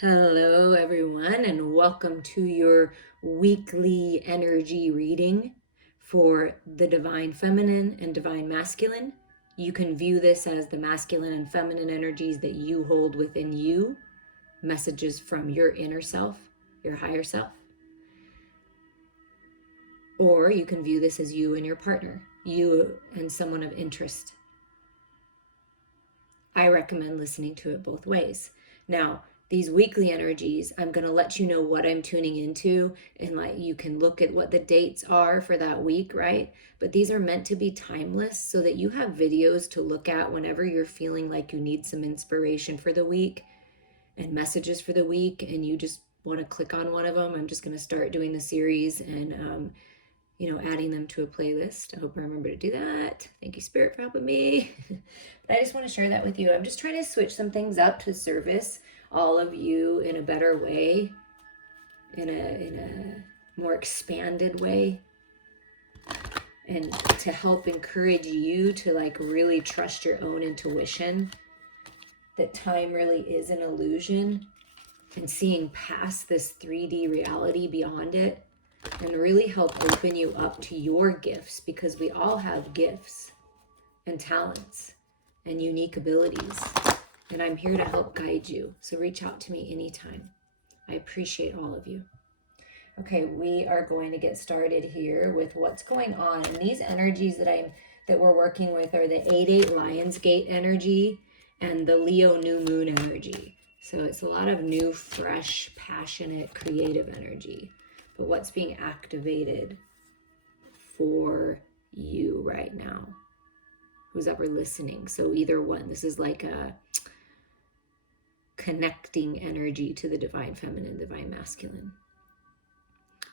Hello, everyone, and welcome to your weekly energy reading for the Divine Feminine and Divine Masculine. You can view this as the masculine and feminine energies that you hold within you, messages from your inner self, your higher self. Or you can view this as you and your partner, you and someone of interest. I recommend listening to it both ways. Now, these weekly energies, I'm going to let you know what I'm tuning into, and like you can look at what the dates are for that week, right? But these are meant to be timeless so that you have videos to look at whenever you're feeling like you need some inspiration for the week and messages for the week, and you just want to click on one of them. I'm just going to start doing the series and adding them to a playlist. I hope I remember to do that. Thank you, Spirit, for helping me. But I just want to share that with you. I'm just trying to switch some things up to service all of you in a better way, in a more expanded way, and to help encourage you to really trust your own intuition, that time really is an illusion, and seeing past this 3D reality beyond it, and really help open you up to your gifts, because we all have gifts and talents and unique abilities, and I'm here to help guide you. So reach out to me anytime. I appreciate all of you. Okay, we are going to get started here with what's going on. And these energies that we're working with are the 8/8 Lionsgate energy and the Leo New Moon energy. So it's a lot of new, fresh, passionate, creative energy. But what's being activated for you right now? Who's ever listening? So either one. This is like a connecting energy to the Divine Feminine, Divine Masculine.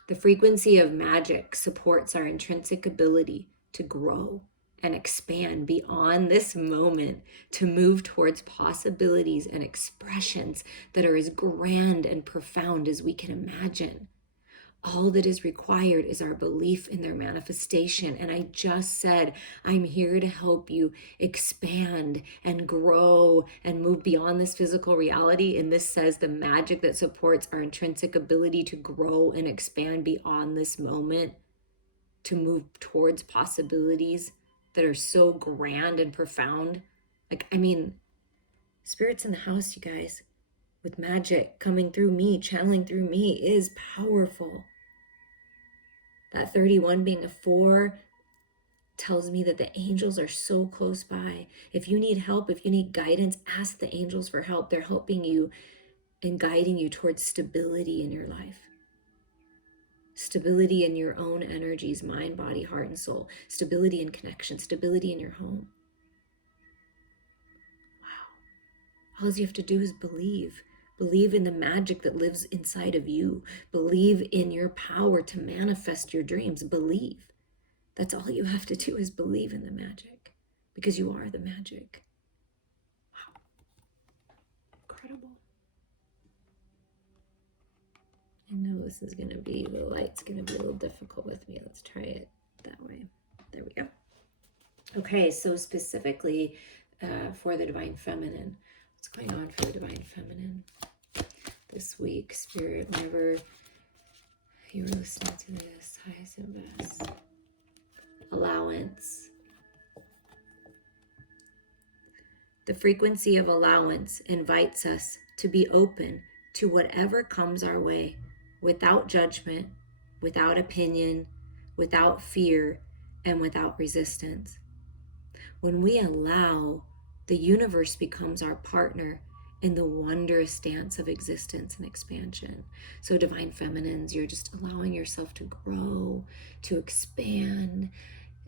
The frequency of magic supports our intrinsic ability to grow and expand beyond this moment, to move towards possibilities and expressions that are as grand and profound as we can imagine. All that is required is our belief in their manifestation. And I just said, I'm here to help you expand and grow and move beyond this physical reality. And this says the magic that supports our intrinsic ability to grow and expand beyond this moment, to move towards possibilities that are so grand and profound. Spirit's in the house, you guys, with magic coming through me, channeling through me, is powerful. That 31 being a 4 tells me that the angels are so close by. If you need help, if you need guidance, ask the angels for help. They're helping you and guiding you towards stability in your life. Stability in your own energies, mind, body, heart, and soul. Stability in connection, stability in your home. Wow. All you have to do is believe. Believe in the magic that lives inside of you. Believe in your power to manifest your dreams. Believe. That's all you have to do, is believe in the magic, because you are the magic. Wow. Incredible. I know this is going to be, the light's going to be a little difficult with me. Let's try it that way. There we go. Okay, so specifically for the Divine Feminine, what's going on for the Divine Feminine this week? Spirit, whenever you're listening to this, highest and best. Allowance. The frequency of allowance invites us to be open to whatever comes our way, without judgment, without opinion, without fear, and without resistance. When we allow, the universe becomes our partner in the wondrous dance of existence and expansion. So Divine Feminines, you're just allowing yourself to grow, to expand,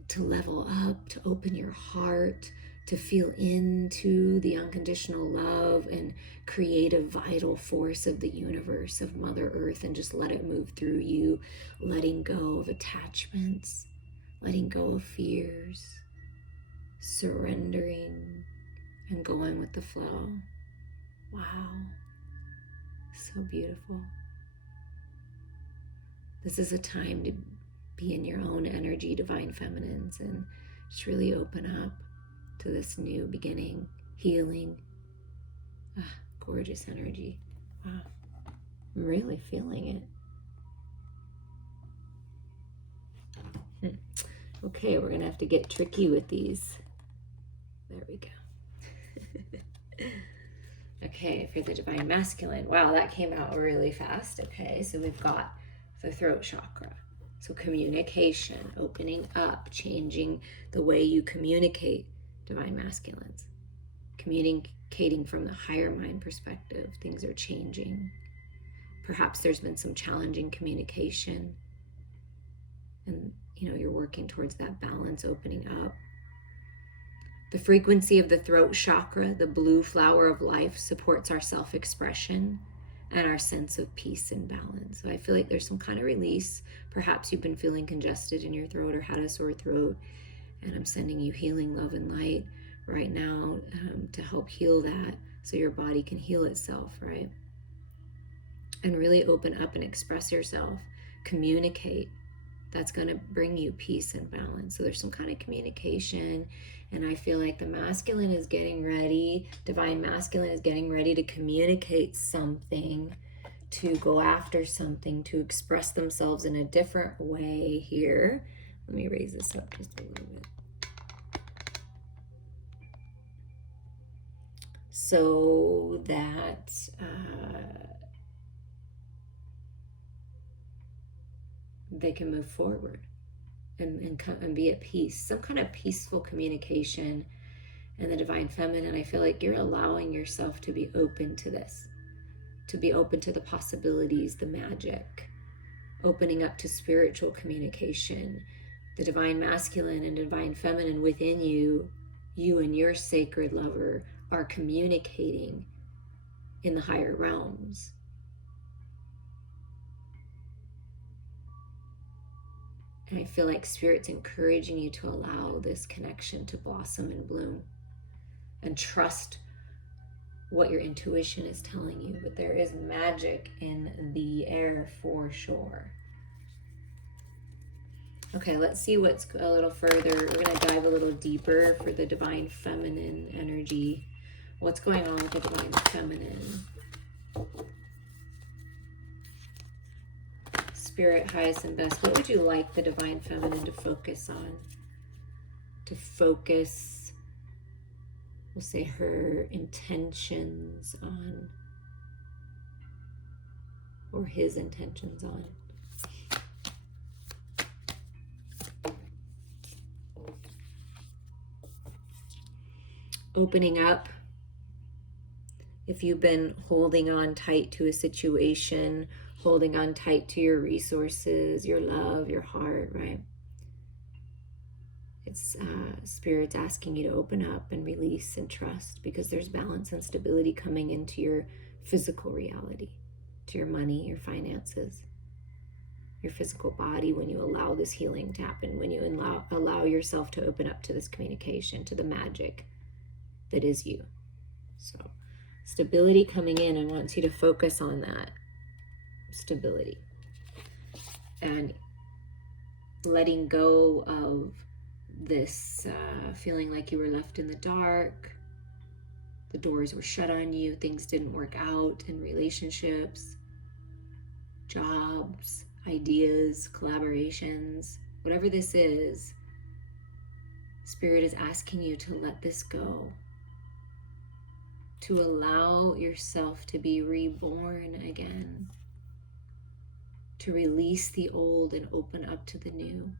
to level up, to open your heart, to feel into the unconditional love and creative vital force of the universe, of Mother Earth, and just let it move through you, letting go of attachments, letting go of fears, surrendering and going with the flow. Wow, so beautiful. This is a time to be in your own energy, Divine Feminines, and just really open up to this new beginning, healing. Gorgeous energy. Wow. I'm really feeling it. Okay, we're going to have to get tricky with these. There we go. Okay, for the Divine Masculine. Wow, that came out really fast. Okay, so we've got the throat chakra. So communication, opening up, changing the way you communicate, Divine Masculines. Communicating from the higher mind perspective. Things are changing. Perhaps there's been some challenging communication. And, you're working towards that balance, opening up. The frequency of the throat chakra, the blue flower of life, supports our self-expression and our sense of peace and balance. So I feel like there's some kind of release. Perhaps you've been feeling congested in your throat or had a sore throat, and I'm sending you healing love and light right now to help heal that so your body can heal itself, right? And really open up and express yourself, communicate. That's going to bring you peace and balance. So there's some kind of communication, and I feel like the masculine is getting ready, Divine Masculine is getting ready to communicate something, to go after something, to express themselves in a different way here. Let me raise this up just a little bit. So that they can move forward and be at peace. Some kind of peaceful communication. And the Divine Feminine, I feel like you're allowing yourself to be open to this, to be open to the possibilities, the magic, opening up to spiritual communication. The Divine Masculine and Divine Feminine within you, you and your sacred lover are communicating in the higher realms. And I feel like Spirit's encouraging you to allow this connection to blossom and bloom, and trust what your intuition is telling you. But there is magic in the air for sure. Okay, let's see what's a little further. We're going to dive a little deeper for the Divine Feminine energy. What's going on with the Divine Feminine? Spirit, highest and best, what would you like the Divine Feminine to focus on? To focus, we'll say, her intentions on, or his intentions on. Opening up. If you've been holding on tight to a situation, holding on tight to your resources, your love, your heart, right? It's Spirit's asking you to open up and release and trust, because there's balance and stability coming into your physical reality, to your money, your finances, your physical body, when you allow this healing to happen, when you allow yourself to open up to this communication, to the magic that is you. So stability coming in, and wants you to focus on that stability and letting go of this feeling like you were left in the dark, the doors were shut on you, things didn't work out in relationships, jobs, ideas, collaborations, whatever this is. Spirit is asking you to let this go, to allow yourself to be reborn again, to release the old and open up to the new.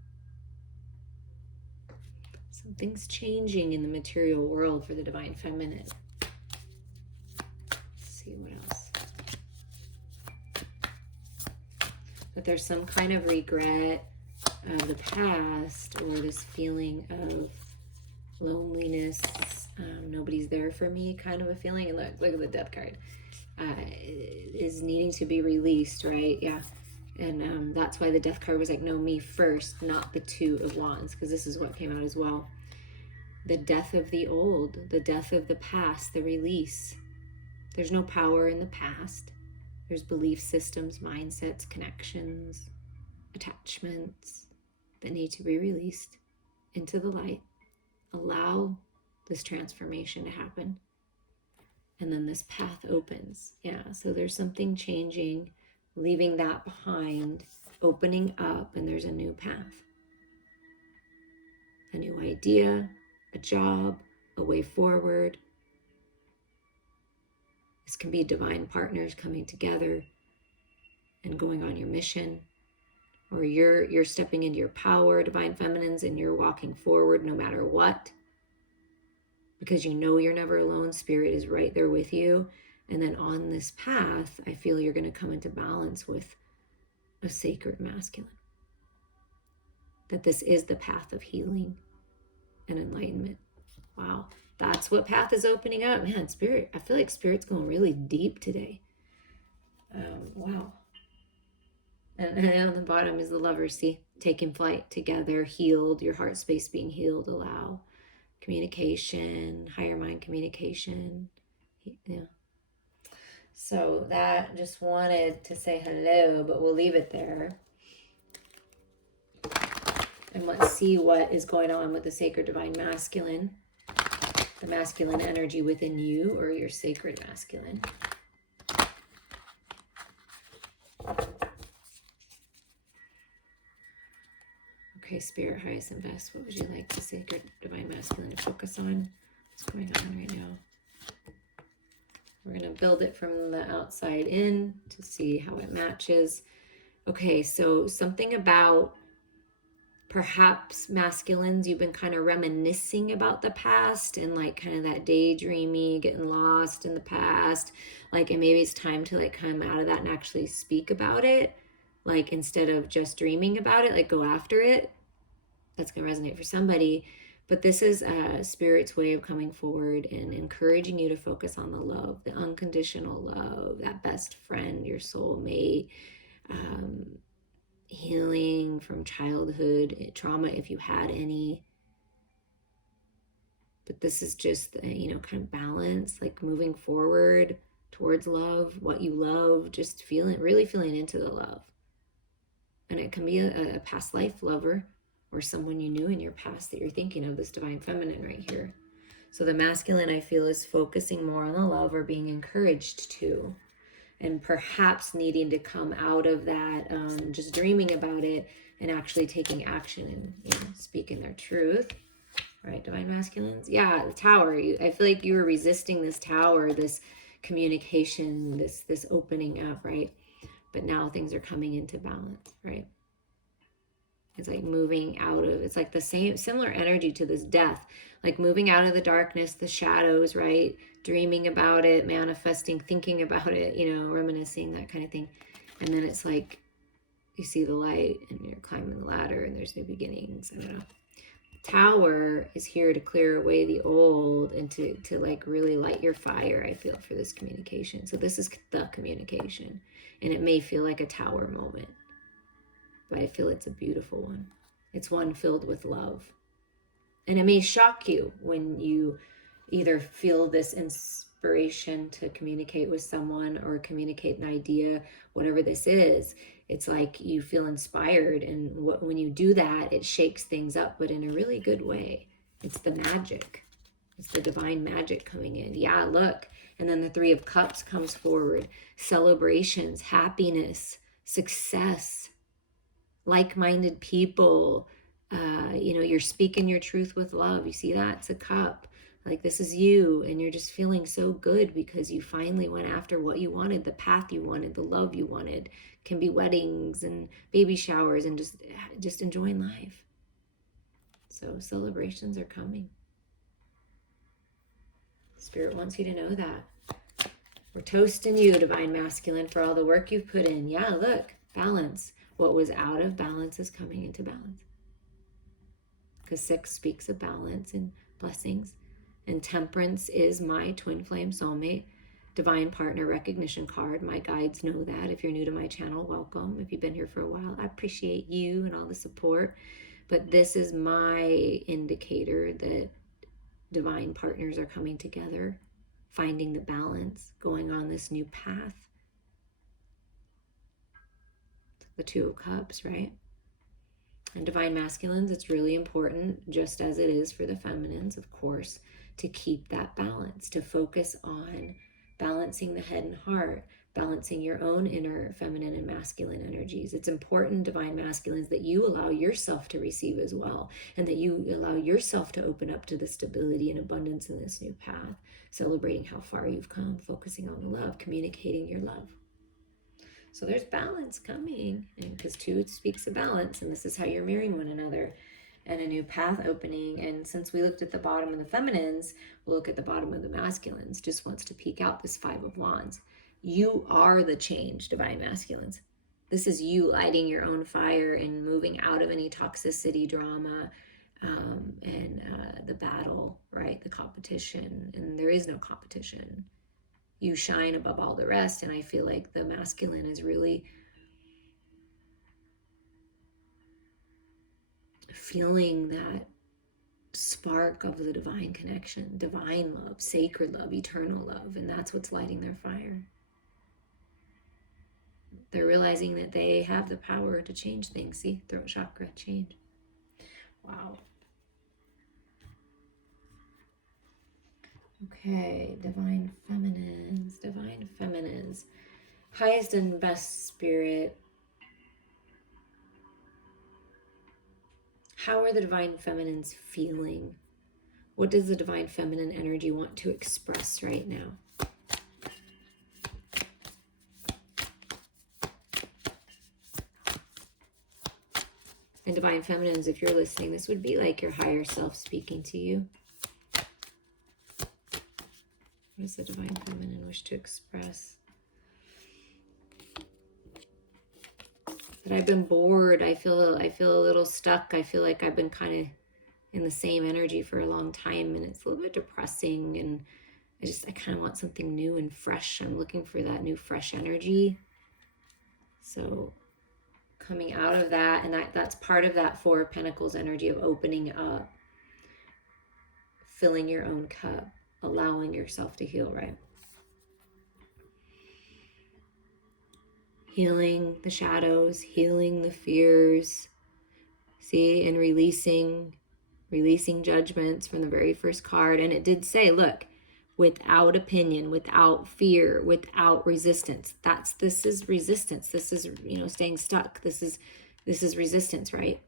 Something's changing in the material world for the Divine Feminine. Let's see what else. But there's some kind of regret of the past, or this feeling of loneliness, nobody's there for me kind of a feeling. And look at the Death card. Is needing to be released, right? Yeah. And that's why the Death card was like, no, me first, not the Two of Wands, because this is what came out as well. The death of the old, the death of the past, the release. There's no power in the past. There's belief systems, mindsets, connections, attachments that need to be released into the light. Allow this transformation to happen. And then this path opens. Yeah, so there's something changing, leaving that behind, opening up, and there's a new path. A new idea, a job, a way forward. This can be divine partners coming together and going on your mission. Or you're stepping into your power, divine feminines, and you're walking forward no matter what. Because you know you're never alone. Spirit is right there with you. And then on this path, I feel you're going to come into balance with a sacred masculine. That this is the path of healing and enlightenment. Wow. That's what path is opening up. Man, Spirit, I feel like Spirit's going really deep today. Wow. And on the bottom is the Lovers. See, taking flight together, healed, your heart space being healed, allow communication, higher mind communication. Yeah. So that, just wanted to say hello, but we'll leave it there. And let's see what is going on with the sacred divine masculine, the masculine energy within you, or your sacred masculine. Okay, Spirit, highest and best, what would you like the sacred divine masculine to focus on? What's going on right now? We're going to build it from the outside in to see how it matches. Okay, so something about perhaps masculines, you've been kind of reminiscing about the past and like kind of that daydreamy, getting lost in the past. Like, and maybe it's time to like come out of that and actually speak about it. Like, instead of just dreaming about it, like go after it. That's going to resonate for somebody. But this is Spirit's way of coming forward and encouraging you to focus on the love, the unconditional love, that best friend, your soulmate, healing from childhood trauma if you had any. But this is just, kind of balance, like moving forward towards love, what you love, just really feeling into the love. And it can be a past life lover or someone you knew in your past that you're thinking of, this divine feminine right here. So the masculine, I feel, is focusing more on the love or being encouraged to, and perhaps needing to come out of that, just dreaming about it and actually taking action and speaking their truth. Right, divine masculines? Yeah, the tower. I feel like you were resisting this tower, this communication, this opening up, right? But now things are coming into balance, right? It's like moving out of, it's like the similar energy to this death, like moving out of the darkness, the shadows, right? Dreaming about it, manifesting, thinking about it, reminiscing, that kind of thing. And then it's like you see the light and you're climbing the ladder and there's new beginnings. I don't know. Tower is here to clear away the old and to like really light your fire, I feel, for this communication. So this is the communication. And it may feel like a tower moment, but I feel it's a beautiful one. It's one filled with love. And it may shock you when you either feel this inspiration to communicate with someone or communicate an idea, whatever this is. It's like you feel inspired, and when you do that, it shakes things up, but in a really good way. It's the magic. It's the divine magic coming in. Yeah, look. And then the Three of Cups comes forward. Celebrations, happiness, success, like-minded people. You're speaking your truth with love. You see that? It's a cup. Like, this is you, and you're just feeling so good because you finally went after what you wanted, the path you wanted, the love you wanted. Can be weddings and baby showers and just enjoying life. So celebrations are coming. Spirit wants you to know that. We're toasting you, divine masculine, for all the work you've put in. Yeah, look, balance. What was out of balance is coming into balance. Because 6 speaks of balance and blessings. And Temperance is my twin flame soulmate, divine partner recognition card. My guides know that. If you're new to my channel, welcome. If you've been here for a while, I appreciate you and all the support. But this is my indicator that divine partners are coming together, finding the balance, going on this new path. The Two of Cups, right? And divine masculines, it's really important, just as it is for the feminines, of course, to keep that balance, to focus on balancing the head and heart, balancing your own inner feminine and masculine energies. It's important, divine masculines, that you allow yourself to receive as well, and that you allow yourself to open up to the stability and abundance in this new path, celebrating how far you've come, focusing on the love, communicating your love. So there's balance coming, and because 2 speaks of balance, and this is how you're mirroring one another, and a new path opening. And since we looked at the bottom of the feminines, we'll look at the bottom of the masculines. Just wants to peek out this 5 of Wands. You are the change, divine masculines. This is you lighting your own fire and moving out of any toxicity, drama, and the battle, right? The competition. And there is no competition. You shine above all the rest. And I feel like the masculine is really feeling that spark of the divine connection, divine love, sacred love, eternal love. And that's what's lighting their fire. They're realizing that they have the power to change things. See, throat chakra, change. Wow. Okay, divine feminines, divine feminines. Highest and best spirit. How are the divine feminines feeling? What does the divine feminine energy want to express right now? And divine feminines, if you're listening, this would be like your higher self speaking to you. What does the divine feminine wish to express? That I've been bored. I feel a little stuck. I feel like I've been kind of in the same energy for a long time, and it's a little bit depressing, and I kind of want something new and fresh. I'm looking for that new fresh energy. So coming out of that, and that's part of that 4 of Pentacles energy of opening up, filling your own cup, allowing yourself to heal, right? Healing the shadows, healing the fears, see, and releasing judgments from the very first card. And it did say, look, without opinion, without fear, without resistance. This is resistance. This is, staying stuck. This is resistance, right?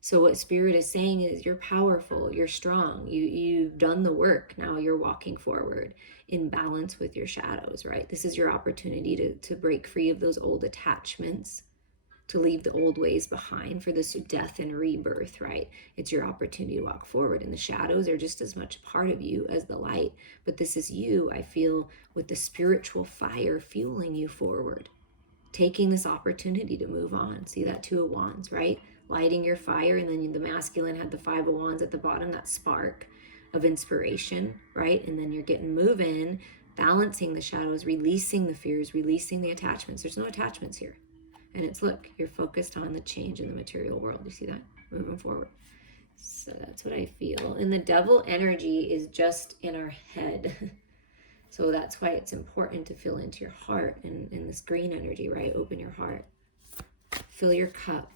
So what Spirit is saying is you're powerful, you're strong, you've done the work. Now you're walking forward in balance with your shadows, right? This is your opportunity to break free of those old attachments, to leave the old ways behind for this death and rebirth, right? It's your opportunity to walk forward, and the shadows are just as much part of you as the light. But this is you, I feel, with the spiritual fire fueling you forward, taking this opportunity to move on. See that 2 of Wands, right? Lighting your fire, and then the masculine had the 5 of Wands at the bottom, that spark of inspiration, right? And then you're getting moving, balancing the shadows, releasing the fears, releasing the attachments. There's no attachments here. And it's, look, you're focused on the change in the material world. You see that? Moving forward. So that's what I feel. And the devil energy is just in our head. So that's why it's important to feel into your heart and this green energy, right? Open your heart. Fill your cup.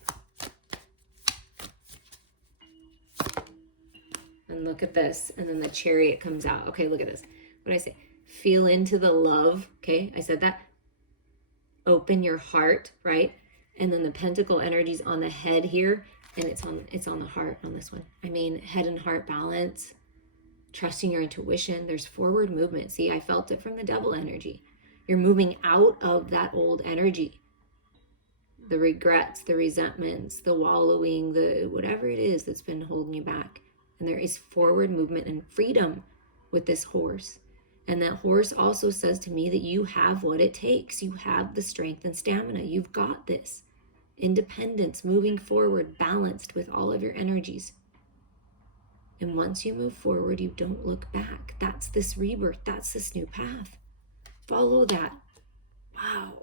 And look at this. And then the Chariot comes out. Okay, look at this. What did I say? Feel into the love. Okay, I said that. Open your heart, right? And then the Pentacle energy's on the head here, and it's on the heart on this one. I mean, head and heart balance, trusting your intuition. There's forward movement. See, I felt it from the devil energy. You're moving out of that old energy. The regrets, the resentments, the wallowing, the whatever it is that's been holding you back. And there is forward movement and freedom with this horse. And that horse also says to me that you have what it takes. You have the strength and stamina. You've got this. Independence, moving forward, balanced with all of your energies. And once you move forward, you don't look back. That's this rebirth. That's this new path. Follow that. Wow.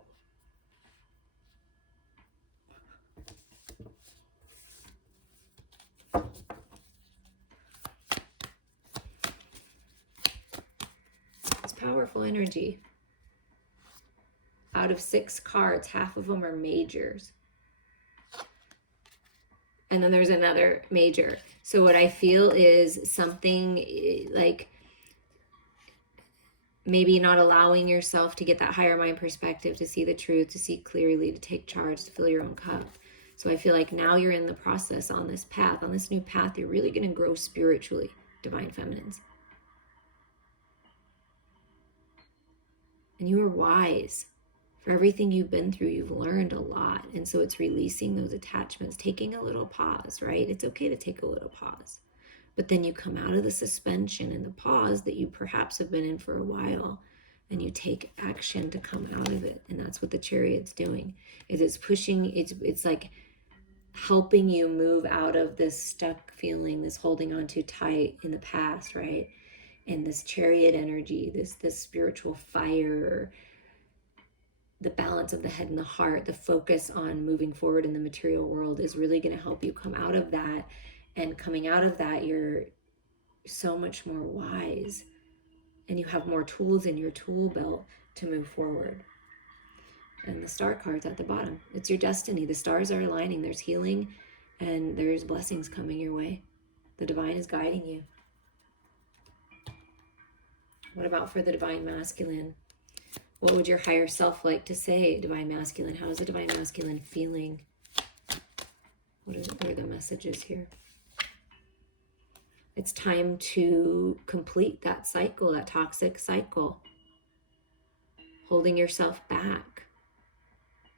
Powerful energy. Out of 6 cards, half of them are majors. And then there's another major. So what I feel is something like maybe not allowing yourself to get that higher mind perspective, to see the truth, to see clearly, to take charge, to fill your own cup. So I feel like now you're in the process on this path, on this new path, you're really going to grow spiritually, divine feminines. And you are wise. For everything you've been through, you've learned a lot. And so it's releasing those attachments, taking a little pause, right? It's okay to take a little pause. But then you come out of the suspension and the pause that you perhaps have been in for a while, and you take action to come out of it. And that's what the Chariot's doing. It's pushing, it's like helping you move out of this stuck feeling, this holding on too tight in the past, right? And this Chariot energy, this spiritual fire, the balance of the head and the heart, the focus on moving forward in the material world is really going to help you come out of that. And coming out of that, you're so much more wise, and you have more tools in your tool belt to move forward. And the star card's at the bottom. It's your destiny. The stars are aligning. There's healing and there's blessings coming your way. The divine is guiding you. What about for the divine masculine? What would your higher self like to say, divine masculine? How is the divine masculine feeling? What are the messages here? It's time to complete that cycle, that toxic cycle. Holding yourself back,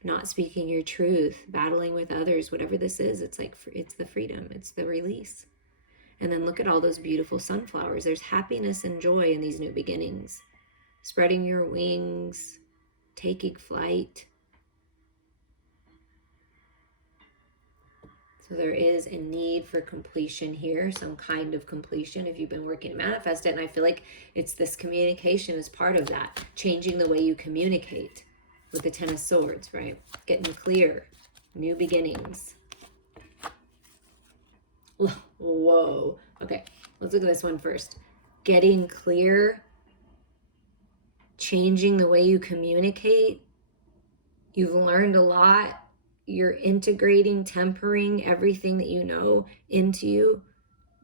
not speaking your truth, battling with others, whatever this is, it's like, it's the freedom, it's the release. And then look at all those beautiful sunflowers. There's happiness and joy in these new beginnings. Spreading your wings, taking flight. So there is a need for completion here, some kind of completion if you've been working to manifest it. And I feel like it's this communication is part of that. Changing the way you communicate with the Ten of Swords, right? Getting clear, new beginnings. Whoa. Okay, let's look at this one first. Getting clear, changing the way you communicate. You've learned a lot. You're integrating, tempering everything that you know into you.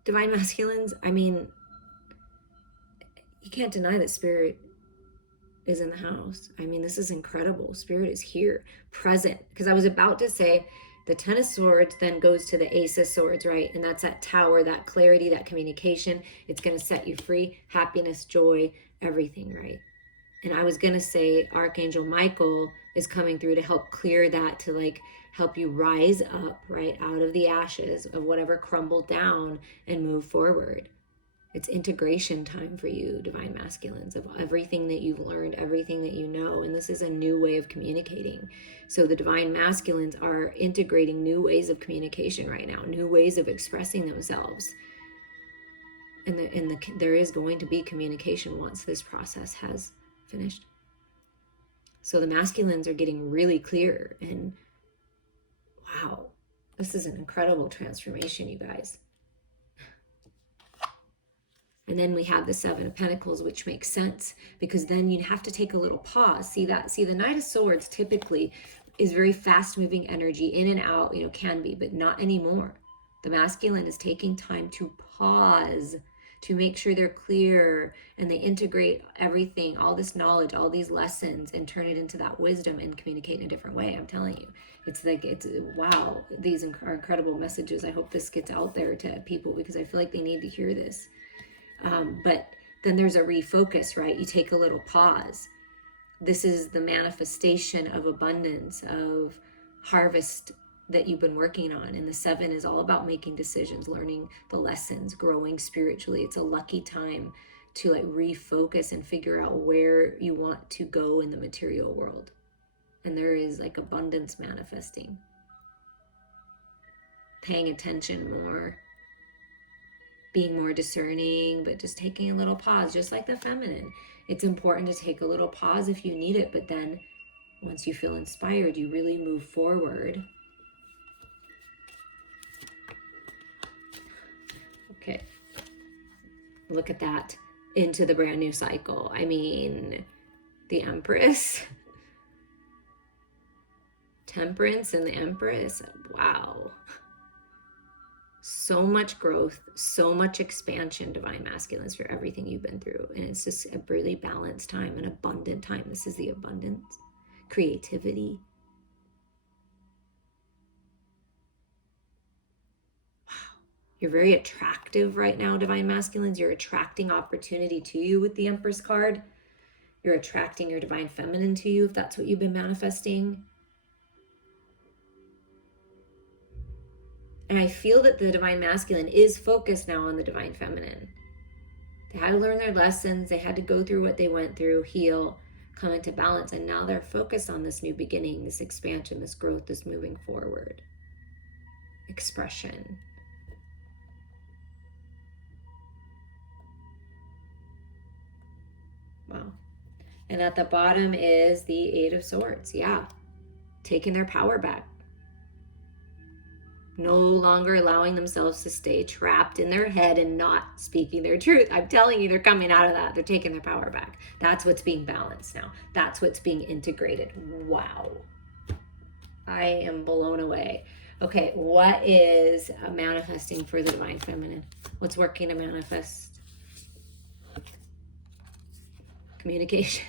Divine masculines, I mean, you can't deny that spirit is in the house. I mean, this is incredible. Spirit is here, present. Because I was about to say the Ten of Swords then goes to the Ace of Swords, right? And that's that tower, that clarity, that communication. It's going to set you free, happiness, joy, everything, right? And I was going to say Archangel Michael is coming through to help clear that, to like help you rise up, right, out of the ashes of whatever crumbled down and move forward. It's integration time for you, divine masculines, of everything that you've learned, everything that you know. And this is a new way of communicating. So the divine masculines are integrating new ways of communication right now, new ways of expressing themselves. And there is going to be communication once this process has finished. So the masculines are getting really clear, and wow, this is an incredible transformation, you guys. And then we have the Seven of Pentacles, which makes sense because then you have to take a little pause. See the Knight of Swords typically is very fast moving energy, in and out, can be, but not anymore. The masculine is taking time to pause, to make sure they're clear and they integrate everything, all this knowledge, all these lessons, and turn it into that wisdom and communicate in a different way. I'm telling you, it's wow, these are incredible messages. I hope this gets out there to people because I feel like they need to hear this. But then there's a refocus, right? You take a little pause. This is the manifestation of abundance, of harvest that you've been working on. And the Seven is all about making decisions, learning the lessons, growing spiritually. It's a lucky time to like refocus and figure out where you want to go in the material world. And there is like abundance manifesting. Paying attention more, being more discerning, but just taking a little pause, just like the feminine. It's important to take a little pause if you need it, but then once you feel inspired, you really move forward. Okay, look at that, into the brand new cycle. I mean, the Empress, Temperance, and the Empress, wow. So much growth, so much expansion, Divine Masculines, for everything you've been through. And it's just a really balanced time, an abundant time. This is the abundance, creativity. Wow. You're very attractive right now, Divine Masculines. You're attracting opportunity to you with the Empress card. You're attracting your Divine Feminine to you if that's what you've been manifesting. And I feel that the Divine Masculine is focused now on the Divine Feminine. They had to learn their lessons. They had to go through what they went through, heal, come into balance. And now they're focused on this new beginning, this expansion, this growth, this moving forward. Expression. Wow. And at the bottom is the Eight of Swords. Yeah. Taking their power back. No longer allowing themselves to stay trapped in their head and not speaking their truth. I'm telling you, they're coming out of that. They're taking their power back. That's what's being balanced now. That's what's being integrated. Wow. I am blown away. Okay, what is manifesting for the Divine Feminine? What's working to manifest? Communication.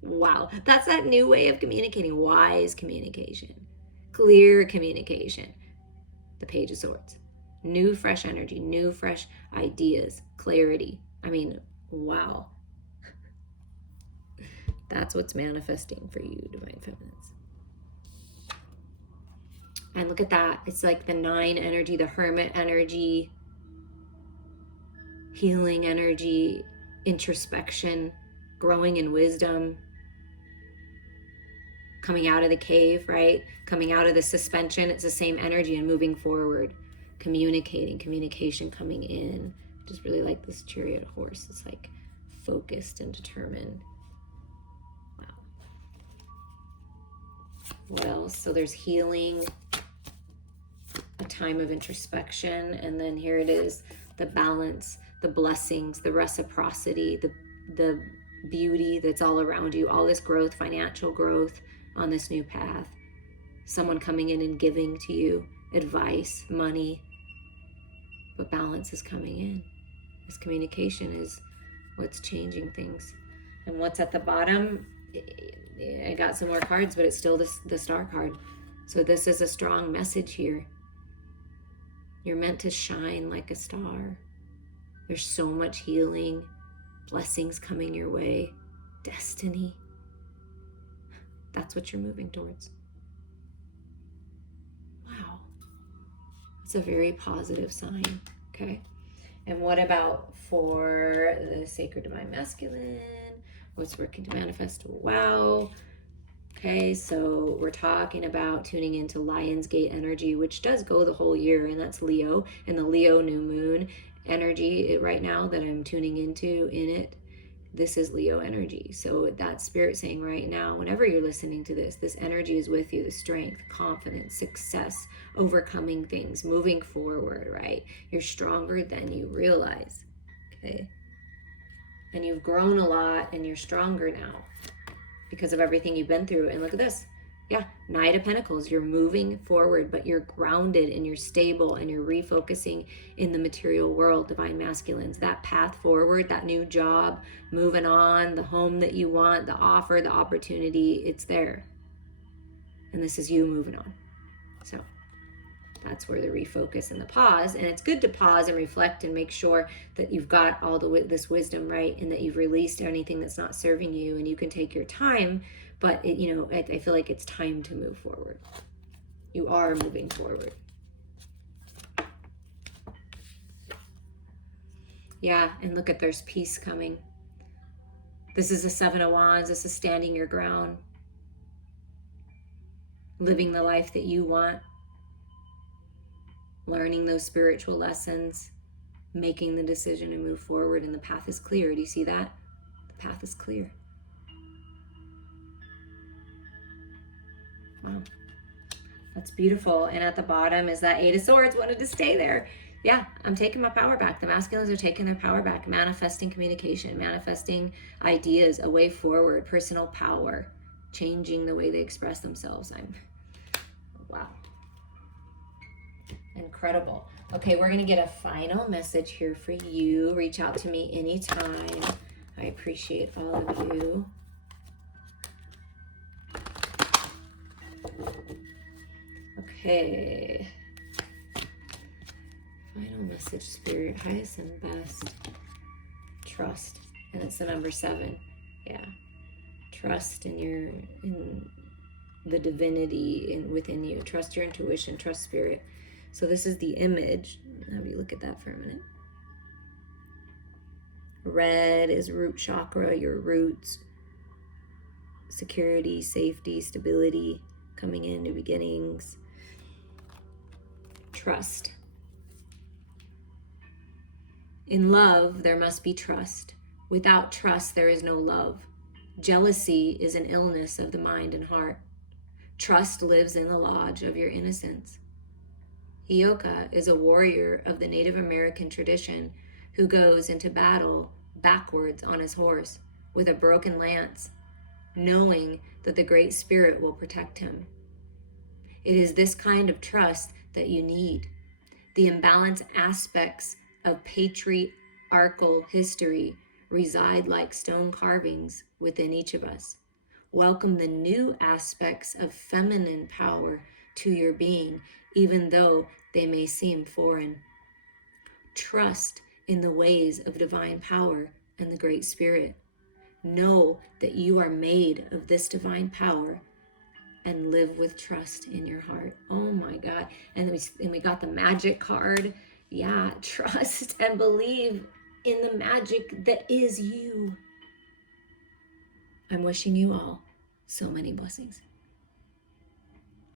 Wow. That's that new way of communicating. Wise communication. Clear communication. The Page of Swords. New, fresh energy, new, fresh ideas, clarity. I mean, wow. That's what's manifesting for you, Divine Feminines. And look at that. It's like the 9 energy, the Hermit energy, healing energy, introspection, growing in wisdom, coming out of the cave, right? Coming out of the suspension. It's the same energy and moving forward, communicating, communication coming in. Just really like this chariot horse. It's like focused and determined. Wow. What else? So there's healing, a time of introspection, and then here it is, the balance, the blessings, the reciprocity, the beauty that's all around you, all this growth, financial growth on this new path. Someone coming in and giving to you advice, money, but balance is coming in. This communication is what's changing things. And what's at the bottom, I got some more cards, but it's still the Star card. So this is a strong message here. You're meant to shine like a star. There's so much healing, blessings coming your way, destiny. That's what you're moving towards. Wow. It's a very positive sign, okay? And what about for the Sacred Divine Masculine? What's working to manifest? Wow. Okay, so we're talking about tuning into Lion's Gate energy, which does go the whole year, and that's Leo, and the Leo new moon energy right now that I'm tuning into in it. This is Leo energy. So that's Spirit saying right now, whenever you're listening to this energy is with you, the strength, confidence, success, overcoming things, moving forward, right? You're stronger than you realize, okay? And you've grown a lot and you're stronger now because of everything you've been through. And look at this. Yeah, Knight of Pentacles, you're moving forward, but you're grounded and you're stable and you're refocusing in the material world, Divine Masculines. That path forward, that new job, moving on, the home that you want, the offer, the opportunity, it's there. And this is you moving on. So that's where the refocus and the pause. And it's good to pause and reflect and make sure that you've got all this wisdom, right? And that you've released anything that's not serving you, and you can take your time. But, I feel like it's time to move forward. You are moving forward. Yeah, and look at, there's peace coming. This is the 7 of Wands. This is standing your ground. Living the life that you want. Learning those spiritual lessons. Making the decision to move forward, and the path is clear. Do you see that? The path is clear. Wow, that's beautiful. And at the bottom is that 8 of Swords. Wanted to stay there. Yeah, I'm taking my power back. The masculines are taking their power back. Manifesting communication, manifesting ideas, a way forward, personal power, changing the way they express themselves. Wow. Incredible. Okay, we're going to get a final message here for you. Reach out to me anytime. I appreciate all of you. Okay. Final message, Spirit, highest and best. Trust. And it's the number 7. Yeah. Trust in the divinity within you. Trust your intuition, trust Spirit. So this is the image. Have you look at that for a minute. Red is root chakra, your roots. Security, safety, stability, coming in, new beginnings. Trust. In love, there must be trust. Without trust, there is no love. Jealousy is an illness of the mind and heart. Trust lives in the lodge of your innocence. Ioka is a warrior of the Native American tradition who goes into battle backwards on his horse with a broken lance, knowing that the Great Spirit will protect him. It is this kind of trust that you need. The imbalanced aspects of patriarchal history reside like stone carvings within each of us. Welcome the new aspects of feminine power to your being, even though they may seem foreign. Trust in the ways of divine power and the Great Spirit. Know that you are made of this divine power and live with trust in your heart. Oh my God. And we got the magic card. Yeah, trust and believe in the magic that is you. I'm wishing you all so many blessings.